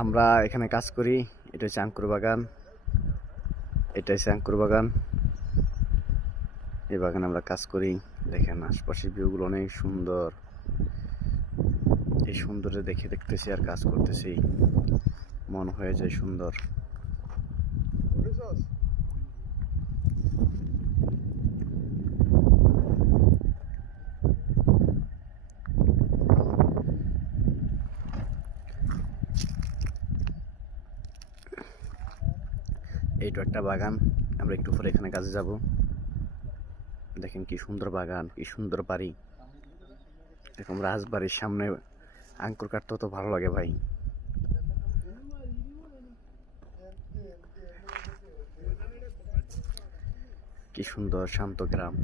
আমরা এখানে কাজ করি। এটা হচ্ছে আঙ্কুর বাগান, এটা হচ্ছে আঙ্কুর বাগান। এই বাগানে আমরা কাজ করি। দেখেন আশপাশের ভিউগুলো অনেক সুন্দর। এই সৌন্দর্য দেখে দেখতেছি আর কাজ করতেছি, মন হয়ে যায় সুন্দর। এইটা একটা বাগান, আমরা একটু পরে এখানে কাজে যাব। দেখেন কি সুন্দর বাগান, কি সুন্দর বাড়ি। এরকম রাজবাড়ির সামনে আঙ্কুর কাটতেও তো ভালো লাগে ভাই। কি সুন্দর শান্ত গ্রাম।